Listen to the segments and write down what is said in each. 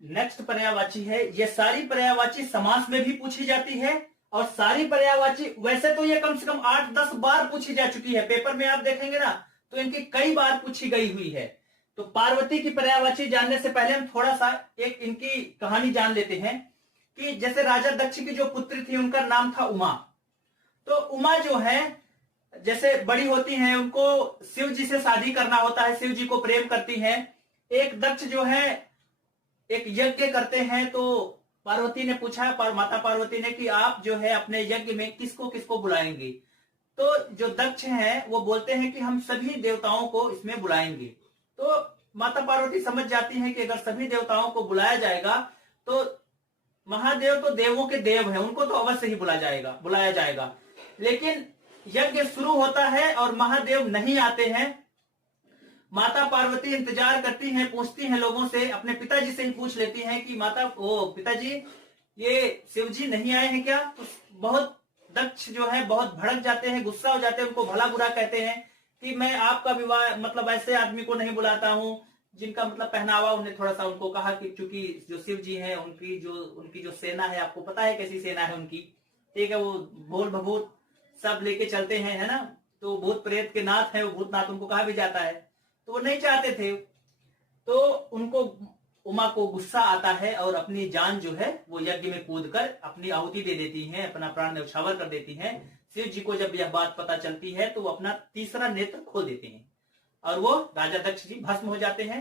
Next पर्यायवाची है, ये सारी पर्यायवाची समास में भी पूछी जाती है और सारी पर्यायवाची वैसे तो ये कम से कम 8-10 बार पूछी जा चुकी है, पेपर में आप देखेंगे ना तो इनकी कई बार पूछी गई हुई है। तो पार्वती की पर्यायवाची जानने से पहले हम थोड़ा सा एक इनकी कहानी जान लेते हैं कि जैसे राजा दक्ष की जो पुत्री थी उनका नाम था उमा। तो उमा जो है जैसे बड़ी होती हैं उनको शिव जी से शादी करना होता है, शिव जी को प्रेम करती हैं। एक दक्ष जो है एक यज्ञ करते हैं, तो पार्वती ने पूछा, माता पार्वती ने, कि आप जो है अपने यज्ञ में किसको किसको बुलाएंगे। तो जो दक्ष हैं वो बोलते हैं कि हम सभी देवताओं को इसमें बुलाएंगे। तो माता पार्वती समझ जाती हैं कि अगर सभी देवताओं को बुलाया जाएगा तो महादेव तो देवों के देव हैं, उनको तो अवश्य ही बुलाया जाएगा। लेकिन यज्ञ शुरू होता है और महादेव नहीं आते हैं। माता पार्वती इंतजार करती हैं, पूछती हैं लोगों से, अपने पिताजी से ही पूछ लेती हैं कि पिताजी ये शिव जी नहीं आए हैं क्या। तो बहुत दक्ष जो है बहुत भड़क जाते हैं, गुस्सा हो जाते हैं, उनको भला बुरा कहते हैं कि मैं आपका विवाह मतलब ऐसे आदमी को नहीं बुलाता हूं जिनका मतलब पहनावा। उन्हें थोड़ा सा उनको कहा कि चूंकि जो शिव जी हैं उनकी जो सेना है, आपको पता है कैसी सेना है उनकी, ठीक है, वो बोल भभूत सब लेके चलते हैं, है ना। तो भूत प्रेत के नाथ है, वो भूतनाथ उनको कहा भी जाता है। तो वो नहीं चाहते थे, तो उनको उमा को गुस्सा आता है और अपनी जान जो है वो यज्ञ में कूद कर अपनी आहुति दे देती हैं, अपना प्राण न्यौछावर कर देती हैं। शिव जी को जब यह बात पता चलती है तो वो अपना तीसरा नेत्र खोल देते हैं और वो राजा दक्ष जी भस्म हो जाते हैं।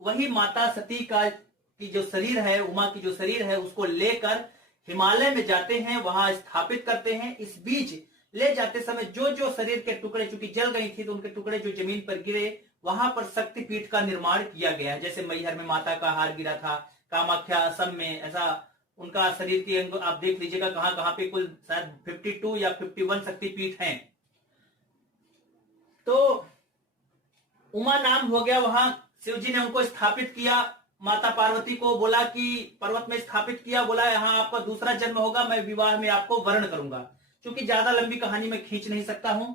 वही माता सती की जो शरीर है, उमा की जो शरीर है, उसको लेकर हिमालय में जाते हैं, वहां स्थापित करते हैं। इस बीच ले जाते समय जो जो शरीर के टुकड़े, चूंकि जल गई थी तो उनके टुकड़े जो जमीन पर गिरे, वहां पर शक्तिपीठ का निर्माण किया गया। जैसे मैहर में माता का हार गिरा था, कामाख्या असम में, ऐसा उनका शरीर की अंग आप देख लीजिएगा कहां कहां पे कुल शायद 52 या 51 शक्तिपीठ हैं। तो उमा नाम हो गया, वहां शिव जी ने उनको स्थापित किया। माता पार्वती को बोला कि पर्वत में स्थापित किया, बोला यहाँ आपका दूसरा जन्म होगा, मैं विवाह में आपको वर्ण करूंगा। क्योंकि ज्यादा लंबी कहानी मैं खींच नहीं सकता हूं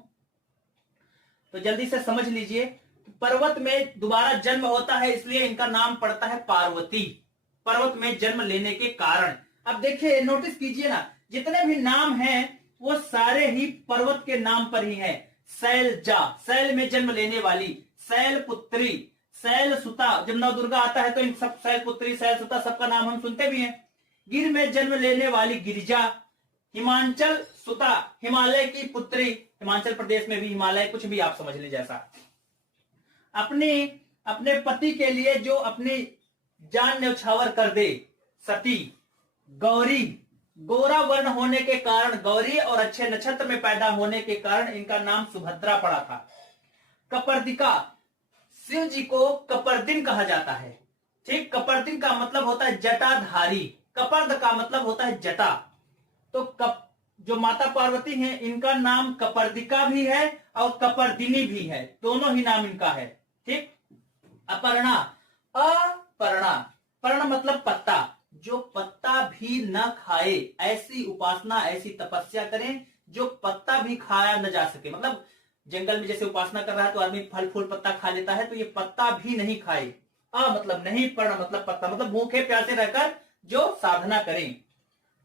तो जल्दी से समझ लीजिए। पर्वत में दोबारा जन्म होता है, इसलिए इनका नाम पड़ता है पार्वती, पर्वत में जन्म लेने के कारण। अब देखिए, नोटिस कीजिए ना, जितने भी नाम हैं वो सारे ही पर्वत के नाम पर ही हैं। शैलजा, शैल में जन्म लेने वाली, शैल पुत्री, शैल सुता, जब नवदुर्गा आता है तो इन सब शैल पुत्री शैल सुता सबका नाम हम सुनते भी हैं। गिर में जन्म लेने वाली गिरिजा, हिमांचल सुता, हिमालय की पुत्री, हिमाचल प्रदेश में भी हिमालय, कुछ भी आप समझ ले जैसा। अपने पति के लिए जो अपनी जान न्यौछावर कर दे, सती। गौरी, गोरा वर्ण होने के कारण गौरी और अच्छे नक्षत्र में पैदा होने के कारण इनका नाम सुभद्रा पड़ा था। कपर्दिका, शिव जी को कपर्दिन कहा जाता है, ठीक। कपर्दिन का मतलब होता है जटाधारी, कपर्द का मतलब होता है जटा। तो जो माता पार्वती हैं इनका नाम कपर्दिका भी है और कपर्दिनी भी है, दोनों ही नाम इनका है, ठीक। अपर्णा, अपर्णा, पर्ण मतलब पत्ता, जो पत्ता भी न खाए, ऐसी उपासना ऐसी तपस्या करें जो पत्ता भी खाया न जा सके। मतलब जंगल में जैसे उपासना कर रहा है तो आदमी फल फूल पत्ता खा लेता है, तो ये पत्ता भी नहीं खाए। मतलब नहीं, पर्ण मतलब पत्ता, मतलब भूखे प्यासे रहकर जो साधना करें।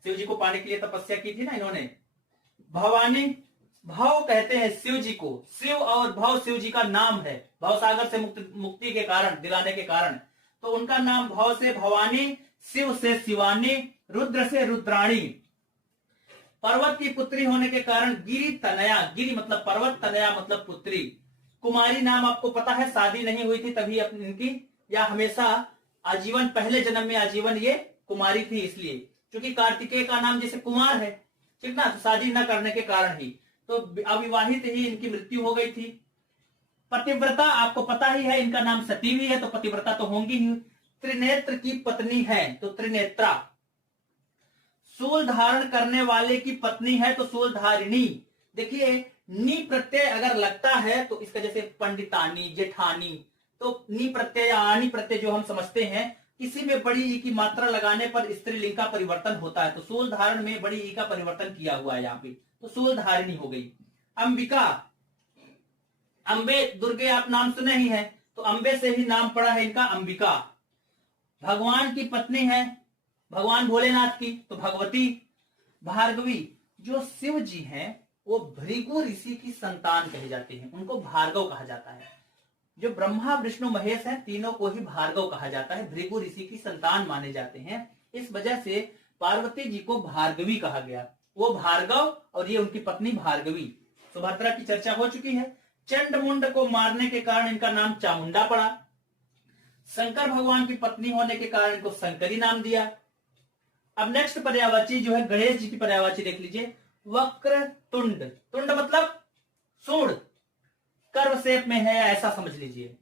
शिव जी को पाने के लिए तपस्या की थी ना इन्होंने। भवानी, भव कहते हैं शिव जी को, शिव और भव शिव जी का नाम है, भव सागर से मुक्ति के कारण, दिलाने के कारण, तो उनका नाम भव से भवानी, शिव से शिवानी, रुद्र से रुद्राणी। पर्वत की पुत्री होने के कारण गिरी तनया, गिरी मतलब पर्वत, तनया मतलब पुत्री। कुमारी नाम आपको पता है, शादी नहीं हुई थी तभी इनकी, या हमेशा आजीवन, पहले जन्म में आजीवन ये कुमारी थी, इसलिए क्योंकि कार्तिकेय का नाम जैसे कुमार है, ठीक ना, तो शादी न करने के कारण ही, तो अविवाहित ही इनकी मृत्यु हो गई थी। पतिव्रता आपको पता ही है, इनका नाम सती भी है तो पतिव्रता तो होंगी ही। त्रिनेत्र की पत्नी है तो त्रिनेत्रा। शूल धारण करने वाले की पत्नी है तो शूलधारिणी। देखिए, नी प्रत्यय अगर लगता है तो इसका जैसे पंडितानी, जेठानी, तो नी प्रत्यय या आनी प्रत्यय जो हम समझते हैं, किसी में बड़ी ई की मात्रा लगाने पर स्त्रीलिंग का परिवर्तन होता है, तो शूल धारण में बड़ी ई का परिवर्तन किया हुआ है यहाँ पे, तो शूल धारिणी हो गई। अंबिका, अंबे दुर्गे आप नाम सुने ही है, तो अंबे से ही नाम पड़ा है इनका अंबिका। भगवान की पत्नी है भगवान भोलेनाथ की तो भगवती। भार्गवी, जो शिव जी हैं वो भृगु ऋषि की संतान कहे जाते हैं, उनको भार्गव कहा जाता है। जो ब्रह्मा विष्णु महेश हैं तीनों को ही भार्गव कहा जाता है, भृगु ऋषि की संतान माने जाते हैं। इस वजह से पार्वती जी को भार्गवी कहा गया। वो भार्गव और ये उनकी पत्नी भार्गवी। सुभद्रा की चर्चा हो चुकी है। चंड मुंड को मारने के कारण इनका नाम चामुंडा पड़ा। शंकर भगवान की पत्नी होने के कारण इनको शंकरी नाम दिया। अब नेक्स्ट पर्यायवाची जो है गणेश जी की पर्यायवाची देख लीजिए, वक्र तुंड। तुंड मतलब सूंड, कर्व शेप में है ऐसा समझ लीजिए,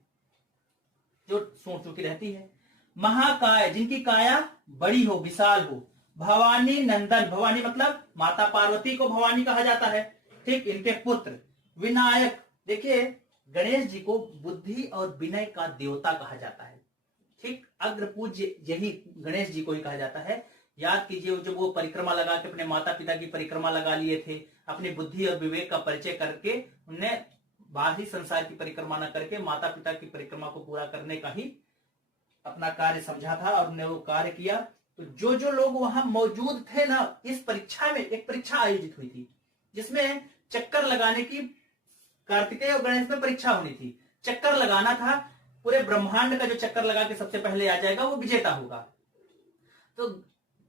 जो सूंड चुकी रहती है। महाकाय, जिनकी काया बड़ी हो विशाल हो। भवानी नंदन, भवानी मतलब माता पार्वती को भवानी कहा जाता है, ठीक, इनके पुत्र। विनायक, देखिए गणेश जी को बुद्धि और विनय का देवता कहा जाता है, ठीक, अग्र पूज्य यही गणेश जी को ही कहा जाता है। याद कीजिए जब वो परिक्रमा लगा के अपने माता पिता की परिक्रमा लगा लिए थे, अपनी बुद्धि और विवेक का परिचय करके उनने बाहरी संसार की परिक्रमा न करके माता पिता की परिक्रमा को पूरा करने का ही अपना कार्य समझा था और उन्होंने वो कार्य किया। तो जो जो लोग वहां मौजूद थे ना, इस परीक्षा में एक परीक्षा आयोजित हुई थी जिसमें चक्कर लगाने की, कार्तिकेय और गणेश में परीक्षा होनी थी, चक्कर लगाना था। पूरे ब्रह्मांड का जो चक्कर लगा के सबसे पहले आ जाएगा वो विजेता होगा। तो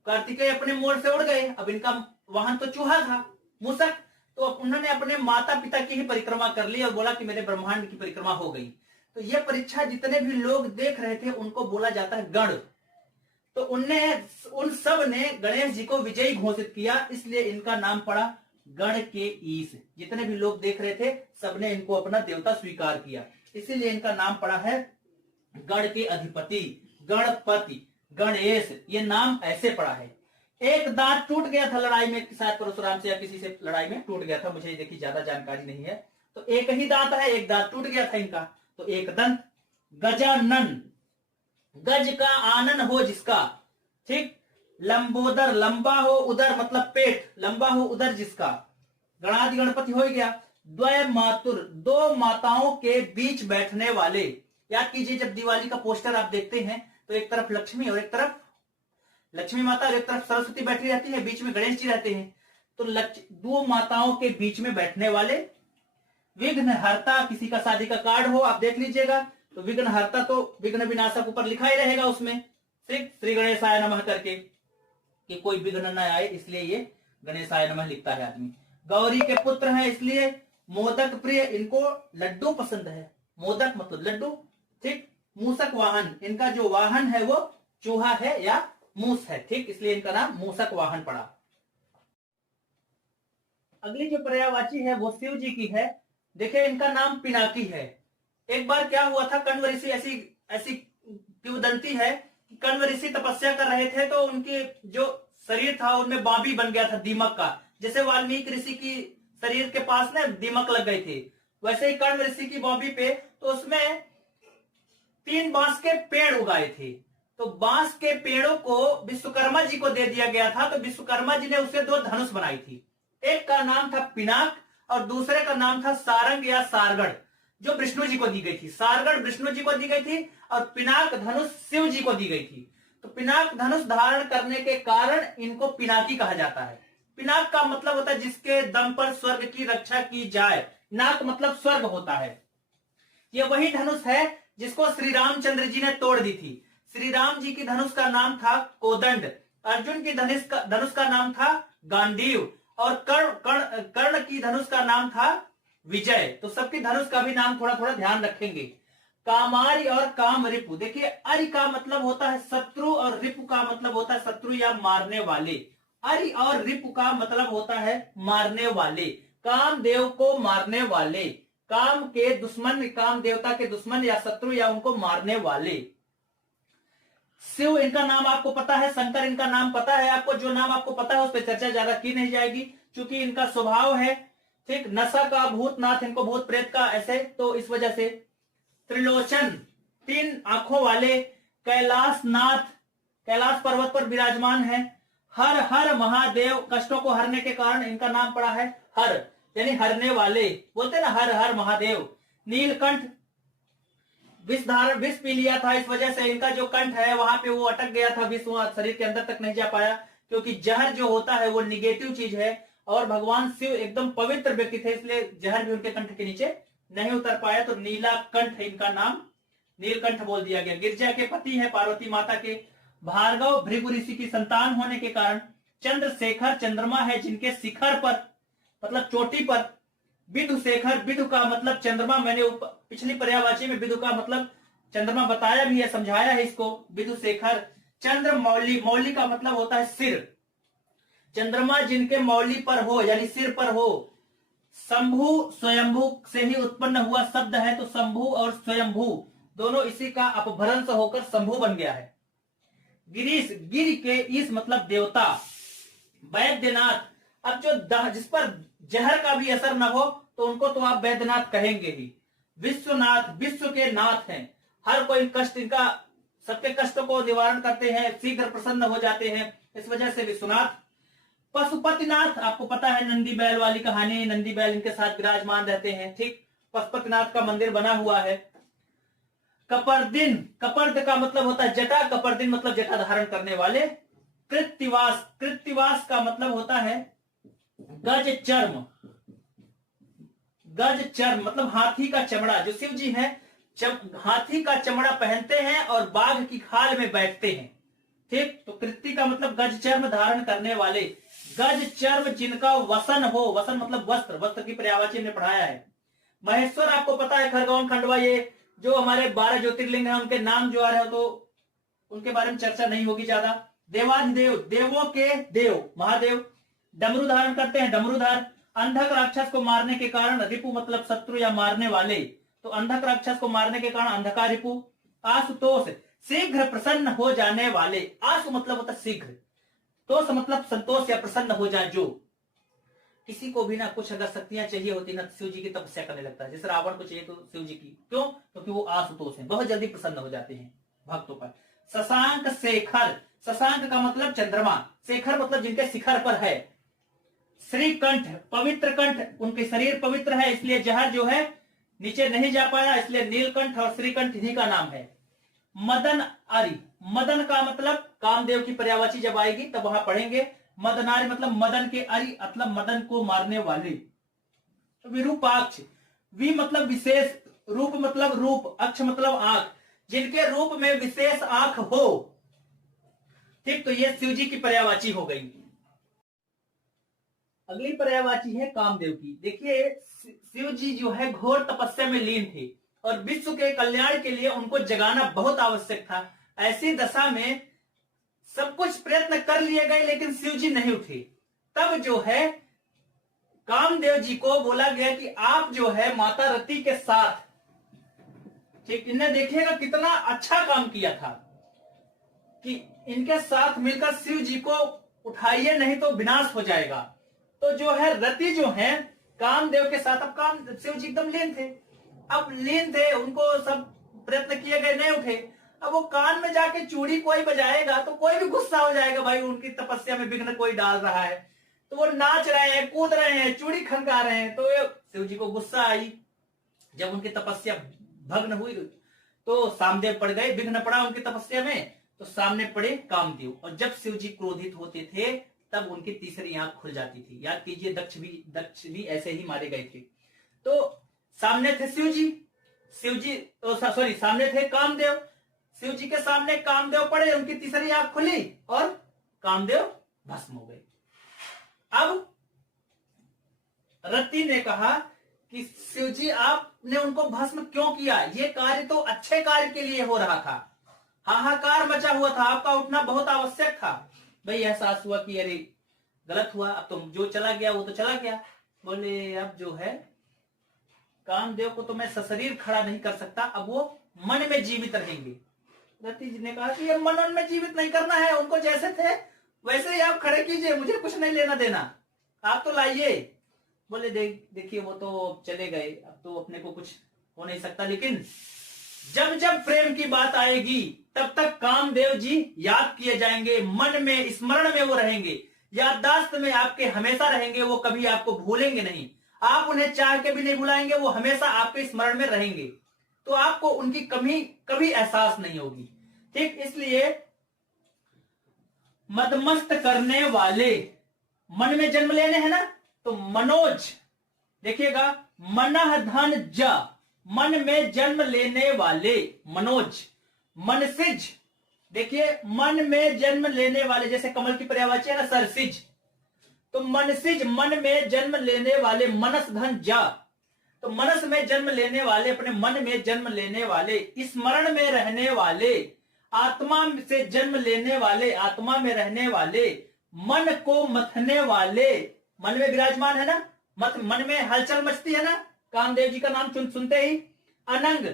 कार्तिकेय अपने मोड़ से उड़ गए, अब इनका वाहन तो चूहा था, मूसक, तो अब उन्होंने अपने माता पिता की ही परिक्रमा कर ली और बोला कि मेरे ब्रह्मांड की परिक्रमा हो गई। तो यह परीक्षा जितने भी लोग देख रहे थे उनको बोला जाता है गण। तो उन सब ने गणेश जी को विजयी घोषित किया, इसलिए इनका नाम पड़ा गण के ईश। जितने भी लोग देख रहे थे सबने इनको अपना देवता स्वीकार किया, इसीलिए इनका नाम पड़ा है गण के अधिपति, गणपति, गणेश। ये नाम ऐसे पड़ा है। एक दांत टूट गया था लड़ाई में, शायद परशुराम से या किसी से लड़ाई में टूट गया था, मुझे देखिए ज्यादा जानकारी नहीं है। तो एक ही दांत है, एक दांत टूट गया था इनका, तो एक दंत। गजानन, गज का आनन हो जिसका, ठीक। लंबोदर, लंबा हो उदर मतलब पेट, लंबा हो उदर जिसका, गणादि गणपति हो गया। द्वय मातुर, दो माताओं के बीच बैठने वाले। याद कीजिए जब दिवाली का पोस्टर आप देखते हैं तो एक तरफ लक्ष्मी और एक तरफ लक्ष्मी माता और एक तरफ सरस्वती बैठी रहती है, बीच में गणेश जी रहते हैं। तो दो माताओं के बीच में बैठने वाले। विघ्न हरता, किसी का शादी का कार्ड हो आप देख लीजिएगा तो विघ्न हरता तो विघ्न विनाशक ऊपर लिखा ही रहेगा उसमें, श्री गणेशाय नमः करके, कि कोई विघ्न न आए, इसलिए ये गणेशाय नमः लिखता है आदमी। गौरी के पुत्र हैं इसलिए मोदक प्रिय, इनको लड्डू पसंद है, मोदक मतलब लड्डू, ठीक। मूसक वाहन, इनका जो वाहन है वो चूहा है या मूस है, ठीक, इसलिए इनका नाम मूसक वाहन पड़ा। अगली जो पर्यायवाची है वो शिव जी की है। देखिए इनका नाम पिनाकी है। एक बार क्या हुआ था, कण्व ऋषि ऐसी किंवदंती है कि कण्व ऋषि तपस्या कर रहे थे तो उनके जो शरीर था उनमें बाबी बन गया था दीमक का। जैसे वाल्मीकि ऋषि की शरीर के पास ना दीमक लग गए थे, वैसे ही कण्व ऋषि की बॉबी पे, तो उसमें 3 बांस के पेड़ उगाए थे। तो बांस के पेड़ों को विश्वकर्मा जी को दे दिया गया था, तो विश्वकर्मा जी ने उससे 2 धनुष बनाई थी। एक का नाम था पिनाक और दूसरे का नाम था सारंग या सारगढ़, जो विष्णु जी को दी गई थी। सारगढ़ विष्णु जी को दी गई थी और पिनाक धनुष शिव जी को दी गई थी। तो पिनाक धनुष धारण करने के कारण इनको पिनाकी कहा जाता है। पिनाक का मतलब होता है जिसके दम पर स्वर्ग की रक्षा की जाए। नाक मतलब स्वर्ग होता है। यह वही धनुष है जिसको श्री रामचंद्र जी ने तोड़ दी थी। श्री राम जी की धनुष का नाम था कोदंड, अर्जुन की धनुष का नाम था गांडीव और कर्ण की धनुष का नाम था विजय। तो सबकी धनुष का भी नाम थोड़ा थोड़ा ध्यान रखेंगे। कामारी और काम रिपु, देखिए अरि का मतलब होता है शत्रु और रिपु का मतलब होता है शत्रु या मारने वाले। अरि और रिपु का मतलब होता है मारने वाले, कामदेव को मारने वाले, काम के दुश्मन, काम देवता के दुश्मन या शत्रु या उनको मारने वाले। शिव इनका नाम आपको पता है, शंकर इनका नाम पता है आपको। जो नाम आपको पता है उस पर चर्चा ज्यादा की नहीं जाएगी क्योंकि इनका स्वभाव है, ठीक। नशा का भूतनाथ, इनको भूत प्रेत का ऐसे, तो इस वजह से। त्रिलोचन, 3 आंखों वाले, कैलाशनाथ, कैलाश पर्वत पर विराजमान है। हर हर महादेव, कष्टों को हरने के कारण इनका नाम पड़ा है हर, यानी हरने वाले, बोलते ना हर हर महादेव। नीलकंठ, विष पी लिया था, इस वजह से इनका जो कंठ है वहां पे वो अटक गया था, विष वहां शरीर के अंदर तक नहीं जा पाया, क्योंकि जहर जो होता है वो निगेटिव चीज है और भगवान शिव एकदम पवित्र व्यक्ति थे, इसलिए जहर भी उनके कंठ के नीचे नहीं उतर पाया, तो नीला कंठ इनका नाम नीलकंठ बोल दिया गया। गिरजा के पति है पार्वती माता के, भार्गव भृगु ऋषि की संतान होने के कारण चंद्रशेखर चंद्रमा है जिनके शिखर पर मतलब चोटी पर, विदुशेखर, विदु का मतलब चंद्रमा, मैंने पिछली पर्यायवाची में विदु का मतलब चंद्रमा बताया भी है, समझाया है इसको। विदुशेखर चंद्र मौली, मौली का मतलब होता है सिर, चंद्रमा जिनके मौली पर हो यानी सिर पर हो। शंभु स्वयंभू से ही उत्पन्न हुआ शब्द है, तो शंभु और स्वयंभू दोनों इसी का अपभ्रंश होकर शंभु बन गया है। गिरीश, गिर के इस मतलब देवता। वैद्यनाथ, अब जो जिस पर जहर का भी असर न हो तो उनको तो आप वैद्यनाथ कहेंगे ही। विश्वनाथ, विश्व के नाथ हैं, हर कोई कष्ट इनका, सबके कष्टों को निवारण करते हैं, शीघ्र प्रसन्न हो जाते हैं, इस वजह से विश्वनाथ। पशुपतिनाथ, आपको पता है नंदी बैल वाली कहानी, नंदी बैल इनके साथ विराजमान रहते हैं, ठीक। पशुपतिनाथ का मंदिर बना हुआ है। कपर्दिन, कपर्द का मतलब होता है जटा, कपर्दिन मतलब जटा धारण करने वाले। कृत्तिवास, कृत्तिवास का मतलब होता है गज चर्म, गज चर्म मतलब हाथी का चमड़ा, जो शिव जी है हाथी का चमड़ा पहनते हैं और बाघ की खाल में बैठते हैं, ठीक। तो कृत्ति का मतलब गज चर्म धारण करने वाले। गज चर्म जिनका वसन हो, वसन मतलब वस्त्र, वस्त्र की पर्यायवाची ने पढ़ाया है। महेश्वर आपको पता है खरगोन खंडवा, ये जो हमारे 12 ज्योतिर्लिंग हैं उनके नाम जो आ रहे हो तो उनके बारे में चर्चा नहीं होगी ज्यादा। देवाधिदेव, देवों के देव महादेव, डमरू धारण करते हैं, डमरूधार। अंधक राक्षस को मारने के कारण, रिपु मतलब शत्रु या मारने वाले, तो अंधक राक्षस को मारने के कारण अंधका रिपु। आशुतोष, शीघ्र प्रसन्न हो जाने वाले, आशु मतलब होता शीघ्र, तोष मतलब संतोष या प्रसन्न हो जाए जो। किसी को भी ना कुछ अगर शक्तियां चाहिए होती ना शिव जी की तपस्या करने लगता है, जैसे रावण को चाहिए तो शिव जी की, क्यों? क्योंकि वो आशुतोष है, बहुत जल्दी प्रसन्न हो जाते हैं भक्तों पर। शशांक शेखर, शशांक का मतलब चंद्रमा, शेखर मतलब जिनके शिखर पर है। श्रीकंठ, पवित्र कंठ, उनके शरीर पवित्र है इसलिए जहर जो है नीचे नहीं जा पाया, इसलिए नीलकंठ और श्रीकंठ इन्हीं का नाम है। मदन आरी, मदन का मतलब कामदेव की पर्यायवाची जब आएगी तब वहां पढ़ेंगे। मदनारी मतलब मदन के अरि मतलब मदन को मारने वाले। विरूपाक्ष, वि मतलब विशेष, रूप मतलब रूप, अक्ष मतलब आंख, जिनके रूप में विशेष आंख हो, ठीक। तो ये शिव जी की पर्यायवाची हो गई। अगली पर्यायवाची है कामदेव की। देखिए शिव जी जो है घोर तपस्या में लीन थे और विश्व के कल्याण के लिए उनको जगाना बहुत आवश्यक था। ऐसी दशा में सब कुछ प्रयत्न कर लिए गए लेकिन शिव जी नहीं उठे। तब जो है कामदेव जी को बोला गया कि आप जो है माता रति के साथ, ठीक, इन्हें देखिएगा कितना अच्छा काम किया था कि इनके साथ मिलकर शिव जी को उठाइए नहीं तो विनाश हो जाएगा। तो जो है रति जो है कामदेव के साथ, अब काम शिव जी एकदम लीन थे, अब लीन थे, उनको सब प्रयत्न किए गए नहीं उठे। अब वो कान में जाके चूड़ी कोई बजाएगा तो कोई भी गुस्सा हो जाएगा, भाई उनकी तपस्या में विघ्न कोई डाल रहा है। तो वो नाच रहे हैं, कूद रहे हैं, चूड़ी खनका रहे हैं, तो शिव जी को गुस्सा आई। जब उनकी तपस्या भग्न हुई तो सामदेव पड़ गए, विघ्न पड़ा उनकी तपस्या में, तो सामने पड़े कामदेव। और जब शिव जी क्रोधित होते थे तब उनकी तीसरी आंख खुल जाती थी। याद कीजिए दक्ष भी ऐसे ही मारे गए थे। तो सामने थे शिव जी सॉरी सामने थे कामदेव, शिव जी के सामने कामदेव पड़े, उनकी तीसरी आंख खुली और कामदेव भस्म हो गए। अब रति ने कहा कि शिव जी आपने उनको भस्म क्यों किया? ये कार्य तो अच्छे कार्य के लिए हो रहा था, हाहाकार मचा हुआ था, आपका उठना बहुत आवश्यक था। भाई एहसास हुआ कि अरे गलत हुआ, अब तो जो चला गया वो तो चला गया। बोले अब जो है कामदेव को तो मैं सशरीर खड़ा नहीं कर सकता, अब वो मन में जीवित रहेंगे। रति जी ने कहा कि ये मन में जीवित नहीं करना है, उनको जैसे थे वैसे ही आप खड़े कीजिए, मुझे कुछ नहीं लेना देना, आप तो लाइए। बोले देखिए वो तो चले गए, अब तो अपने को कुछ हो नहीं सकता, लेकिन जब जब प्रेम की बात आएगी तब तक कामदेव जी याद किए जाएंगे, मन में स्मरण में वो रहेंगे, याददाश्त में आपके हमेशा रहेंगे, वो कभी आपको भूलेंगे नहीं। आप उन्हें चाह के भी नहीं भुलाएंगे, वो हमेशा आपके स्मरण में रहेंगे। तो आपको उनकी कमी कभी एहसास नहीं होगी। ठीक, इसलिए मदमस्त करने वाले, मन में जन्म लेने हैं ना, तो मनोज, देखिएगा मनः धन ज, मन में जन्म लेने वाले मनोज। मनसिज, देखिए मन में जन्म लेने वाले, जैसे कमल की पर्यायवाची है ना सरसिज, तो मनसिज मन में जन्म लेने वाले, मनस धन जा, तो मनस में जन्म लेने वाले, अपने मन में जन्म लेने वाले, स्मरण में रहने वाले, आत्मा से जन्म लेने वाले, आत्मा में रहने वाले, मन को मथने वाले, मन में विराजमान है ना, मन में हलचल मचती है ना, कामदेव जी का नाम सुनते ही। अनंग,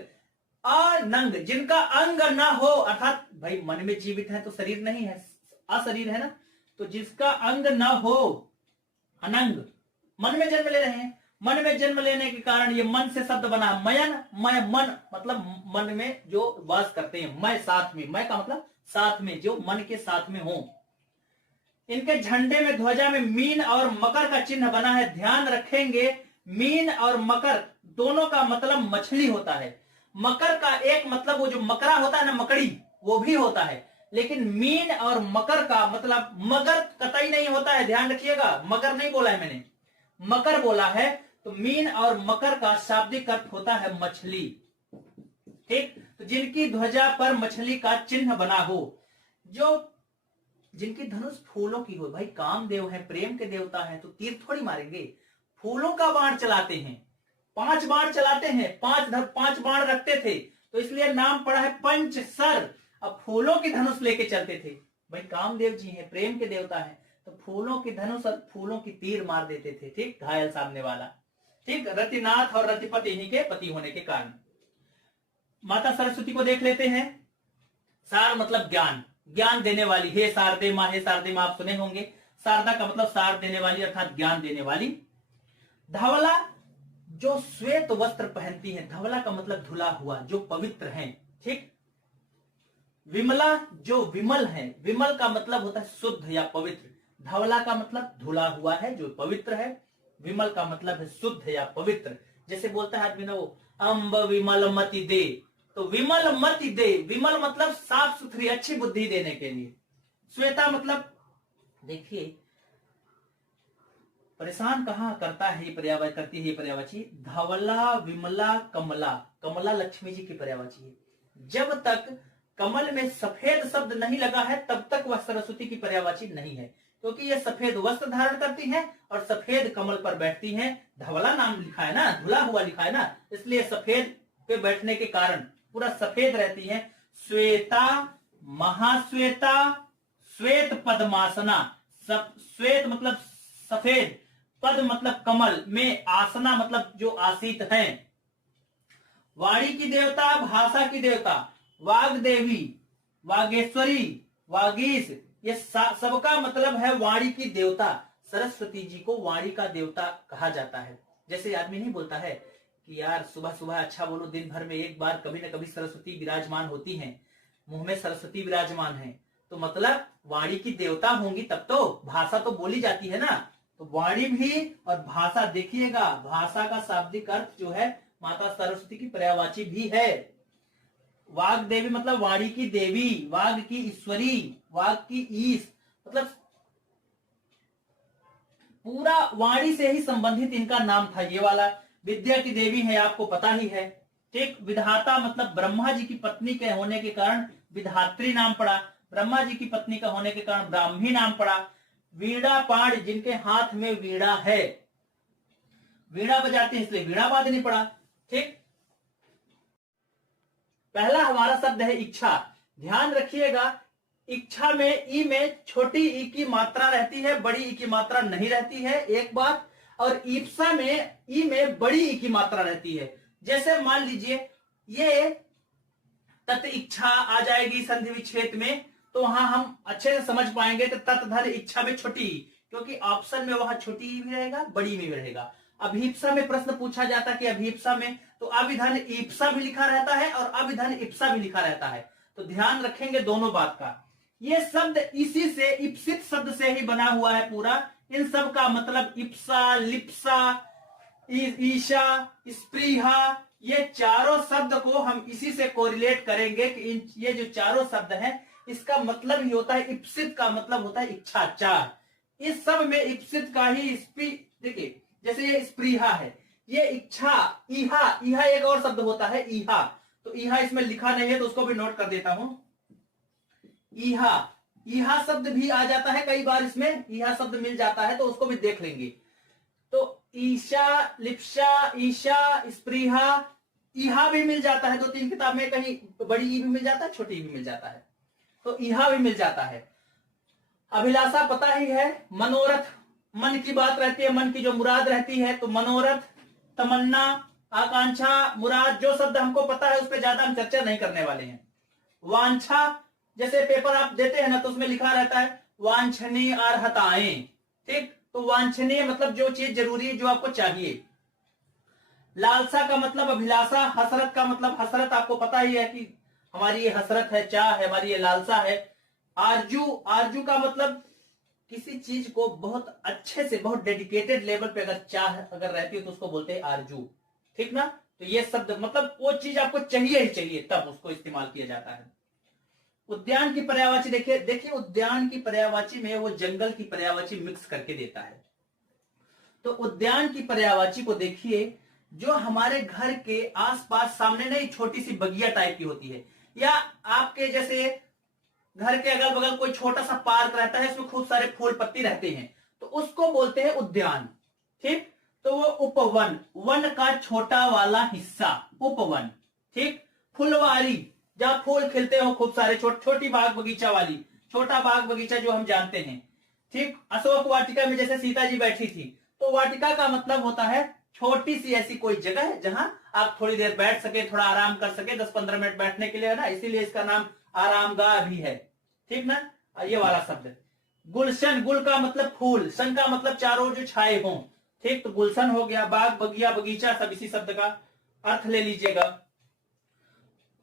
अनंग, जिनका अंग ना हो, अर्थात भाई मन में जीवित है तो शरीर नहीं है, अशरीर है ना, तो जिसका अंग ना हो, अनंग, मन में जन्म ले रहे हैं। मन में जन्म लेने के कारण ये मन से शब्द बना मयन, मन मतलब मन में जो वास करते हैं, मैं साथ में, मैं का मतलब साथ में, जो मन के साथ में हो। इनके झंडे में, ध्वजा में मीन और मकर का चिन्ह बना है। ध्यान रखेंगे मीन और मकर दोनों का मतलब मछली होता है। मकर का एक मतलब वो जो मकरा होता है ना, मकड़ी, वो भी होता है, लेकिन मीन और मकर का मतलब मगर कतई नहीं होता है, ध्यान रखिएगा, मगर नहीं बोला है मैंने, मकर बोला है। तो मीन और मकर का शाब्दिक अर्थ होता है मछली। ठीक, तो जिनकी ध्वजा पर मछली का चिन्ह बना हो, जो जिनकी धनुष फूलों की हो, भाई कामदेव है, प्रेम के देवता है, तो तीर थोड़ी मारेंगे, फूलों का बाण चलाते हैं, 5 बाण चलाते हैं, 5 बाण रखते थे, तो इसलिए नाम पड़ा है पंचसर। अब फूलों की धनुष लेके चलते थे, भाई कामदेव जी हैं, प्रेम के देवता हैं, तो फूलों की धनुष और फूलों की तीर मार देते थे। ठीक, घायल सामने वाला। ठीक, रतिनाथ और रतिपति इन्हीं के पति होने के कारण। माता सरस्वती को देख लेते हैं। सार मतलब ज्ञान, ज्ञान देने वाली, हे शारदे माँ, हे शारदे माँ आप सुने होंगे। शारदा का मतलब सार देने वाली अर्थात ज्ञान देने वाली। धवला, जो श्वेत वस्त्र पहनती है, धवला का मतलब धुला हुआ, जो पवित्र है। ठीक, विमला, जो विमल है, विमल का मतलब होता है शुद्ध या पवित्र, धवला का मतलब धुला हुआ है, जो पवित्र है, विमल का मतलब है शुद्ध या पवित्र। जैसे बोलता है आदमी ना, वो अम्ब विमल मति दे, तो विमल मति दे, विमल मतलब साफ सुथरी अच्छी बुद्धि देने के लिए। श्वेता मतलब देखिए परेशान कहाँ करता है ये पर्यायवाची, करती है ये पर्यायवाची। धवला, विमला, कमला, कमला लक्ष्मी जी की पर्यायवाची है। जब तक कमल में सफेद शब्द नहीं लगा है तब तक वह सरस्वती की पर्यायवाची नहीं है, क्योंकि ये सफेद वस्त्र धारण करती हैं और सफेद कमल पर बैठती हैं। धवला नाम लिखा है ना, धुला हुआ लिखा है ना, इसलिए सफेद पे बैठने के कारण पूरा सफेद रहती है। श्वेता, महाश्वेता, श्वेत पद्मासना, श्वेत मतलब सफेद, पद मतलब कमल में, आसना मतलब जो आसीत हैं। वाणी की देवता, भाषा की देवता, वाग देवी, वागेश्वरी, वागीश, ये सबका मतलब है वाणी की देवता। सरस्वती जी को वाणी का देवता कहा जाता है। जैसे आदमी नहीं बोलता है कि यार सुबह सुबह अच्छा बोलो, दिन भर में एक बार कभी न कभी सरस्वती विराजमान होती हैं, मुंह में सरस्वती विराजमान है, तो मतलब वाणी की देवता होंगी तब तो भाषा तो बोली जाती है ना। तो वाणी भी और भाषा, देखिएगा भाषा का शाब्दिक अर्थ जो है माता सरस्वती की पर्यायवाची भी है। वाग देवी मतलब वाणी की देवी, वाग की ईश्वरी, वाग की ईश, मतलब पूरा वाणी से ही संबंधित इनका नाम था ये वाला। विद्या की देवी है, आपको पता ही है। ठीक, विधाता मतलब ब्रह्मा जी की पत्नी के होने के कारण विधात्री नाम पड़ा, ब्रह्मा जी की पत्नी का होने के कारण ब्राह्मी नाम पड़ा। वीणा पाण, जिनके हाथ में वीणा है, वीणा बजाते हैं इसलिए वीणा वादनी पड़ा। ठीक, पहला हमारा शब्द है इच्छा। ध्यान रखिएगा, इच्छा में ई में छोटी ई की मात्रा रहती है, बड़ी ई की मात्रा नहीं रहती है, एक बात। और ईप्सा में ई में बड़ी ई की मात्रा रहती है। जैसे मान लीजिए ये तत् इच्छा आ जाएगी संधि विच्छेद में, तो वहां हम अच्छे से समझ पाएंगे। तो तत् धन इच्छा में छोटी, क्योंकि ऑप्शन में वहां छोटी ई भी रहेगा, बड़ी में भी रहेगा। अभीप्सा में प्रश्न पूछा जाता कि अभीप्सा में, तो अभिधन ईप्सा भी लिखा रहता है और अभिधन इप्सा भी लिखा रहता है। तो ध्यान रखेंगे दोनों बात का। ये शब्द इसी से, इप्सित शब्द से ही बना हुआ है पूरा। इन सब का मतलब इप्सा, लिप्सा, ईशा, स्प्रीहा, ये चारों शब्द को हम इसी से कोरिलेट करेंगे कि ये जो चारों शब्द हैं इसका मतलब ही होता है इप्सित का मतलब होता है इच्छा, चाह। इस सब में इप्सित का ही देखिए जैसे ये स्पृहा है, ये इच्छा, इहा, इहा एक और शब्द होता है इहा, तो इहा इसमें लिखा नहीं है तो उसको भी नोट कर देता हूं। इहा, इहा शब्द भी आ जाता है कई बार, इसमें इहा शब्द मिल जाता है तो उसको भी देख लेंगे। तो ईशा, लिप्सा, ईशा, स्पृहा, इहा भी मिल जाता है, 2-3 किताब में कहीं बड़ी ई भी मिल जाता है, छोटी ई भी मिल जाता है, तो इहा भी मिल जाता है। अभिलाषा पता ही है, मनोरथ, मन की बात रहती है, मन की जो मुराद रहती है, तो मनोरथ, तमन्ना, आकांक्षा, मुराद, जो शब्द हमको पता है उस पर ज्यादा हम चर्चा नहीं करने वाले हैं। वांछा, जैसे पेपर आप देते हैं ना तो उसमें लिखा रहता है वांछनीय अर्हताएं, ठीक, तो वांछनीय मतलब जो चीज जरूरी है, जो आपको चाहिए। लालसा का मतलब अभिलाषा, हसरत का मतलब हसरत, आपको पता ही है कि हमारी ये हसरत है, चाह है, हमारी ये लालसा है। आरजू, आरजू का मतलब किसी चीज को बहुत अच्छे से, बहुत डेडिकेटेड लेवल पे अगर चाह अगर रहती है तो उसको बोलते हैं आरजू, ठीक ना। तो ये शब्द मतलब वो चीज आपको चाहिए ही चाहिए तब उसको इस्तेमाल किया जाता है। उद्यान की पर्यायवाची देखिए उद्यान की पर्यायवाची में वो जंगल की पर्यायवाची मिक्स करके देता है। तो उद्यान की पर्यायवाची को देखिए, जो हमारे घर के आसपास सामने नहीं छोटी सी बगिया टाइप की होती है, या आपके जैसे घर के अगल बगल कोई छोटा सा पार्क रहता है, उसमें खूब सारे फूल पत्ती रहते हैं, तो उसको बोलते हैं उद्यान, ठीक। तो वो उपवन, वन का छोटा वाला हिस्सा, उपवन, ठीक। फुलवारी, जहां फूल खिलते हो खूब सारे, छोटी बाग बगीचा वाली, छोटा बाग बगीचा जो हम जानते हैं, ठीक। अशोक वाटिका में जैसे सीता जी बैठी थी, तो वाटिका का मतलब होता है छोटी सी ऐसी कोई जगह है जहां आप थोड़ी देर बैठ सके, थोड़ा आराम कर सके, 10-15 मिनट बैठने के लिए है ना, इसीलिए इसका नाम आरामगाह भी है, ठीक ना। ये वाला शब्द गुलशन, गुल का मतलब फूल, शन का मतलब चारों जो छाए हों, ठीक, तो गुलशन हो गया, बाग बगिया बगीचा सब इसी शब्द का अर्थ ले लीजिएगा।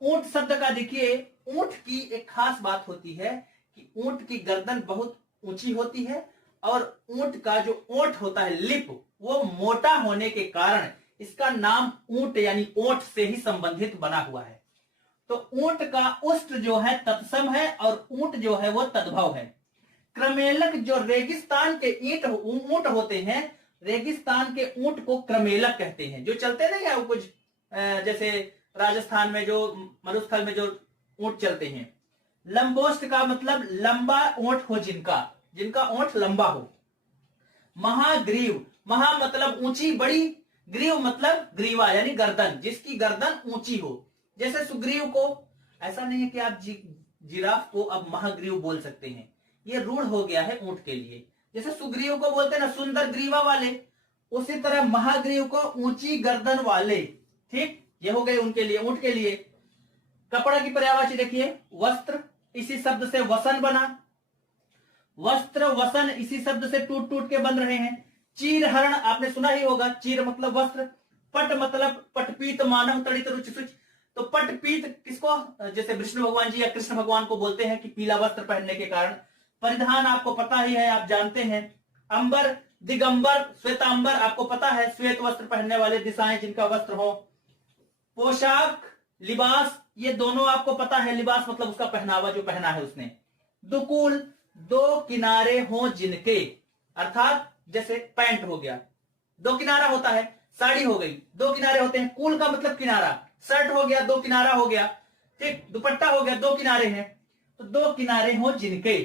ऊंट शब्द का देखिए, ऊंट की एक खास बात होती है कि ऊंट की गर्दन बहुत ऊंची होती है और ऊंट का जो ओंठ होता है, लिप, वो मोटा होने के कारण इसका नाम ऊंट यानी ओंठ से ही संबंधित बना हुआ है। तो ऊंट का उष्ट जो है तत्सम है और ऊंट जो है वो तद्भव है। क्रमेलक, जो रेगिस्तान के ऊंट होते हैं, रेगिस्तान के ऊंट को क्रमेलक कहते हैं, जो चलते नहीं है वो कुछ जैसे राजस्थान में जो मरुस्थल में जो ऊंट चलते हैं। लंबोष्ट का मतलब लंबा ऊंट हो जिनका, जिनका ऊंट लंबा हो। महाग्रीव, महा मतलब ऊंची बड़ी, ग्रीव मतलब ग्रीवा यानी गर्दन, जिसकी गर्दन ऊंची हो। जैसे सुग्रीव को, ऐसा नहीं है कि आप जिराफ को अब महाग्रीव बोल सकते हैं, ये रूढ़ हो गया है ऊंट के लिए। जैसे सुग्रीव को बोलते हैं ना सुंदर ग्रीवा वाले, उसी तरह महाग्रीव को ऊंची गर्दन वाले, ठीक, ये हो गए उनके लिए, ऊंट के लिए। कपड़ा की पर्यायवाची देखिए, वस्त्र, इसी शब्द से वसन बना, वस्त्र, वसन इसी शब्द से टूट टूट के बन रहे हैं। चीर हरण आपने सुना ही होगा, चीर मतलब वस्त्र। पट मतलब पटपीत मानव तड़ित रुचि सुच, तो पटपीत किसको, जैसे विष्णु भगवान जी या कृष्ण भगवान को बोलते हैं कि पीला वस्त्र पहनने के कारण। परिधान आपको पता ही है, आप जानते हैं। अंबर, दिगंबर, श्वेतांबर आपको पता है, श्वेत वस्त्र पहनने वाले दिशाएं जिनका वस्त्र हो। पोशाक, लिबास, ये दोनों आपको पता है, लिबास मतलब उसका पहनावा जो पहना है उसने। दुकुल, दो किनारे हो जिनके, अर्थात जैसे पैंट हो गया, दो किनारा होता है, साड़ी हो गई, दो किनारे होते हैं। कुल का मतलब किनारा, शर्ट हो गया, दो किनारा हो गया, ठीक, दुपट्टा हो गया, दो किनारे हैं, तो दो किनारे हो जिनके।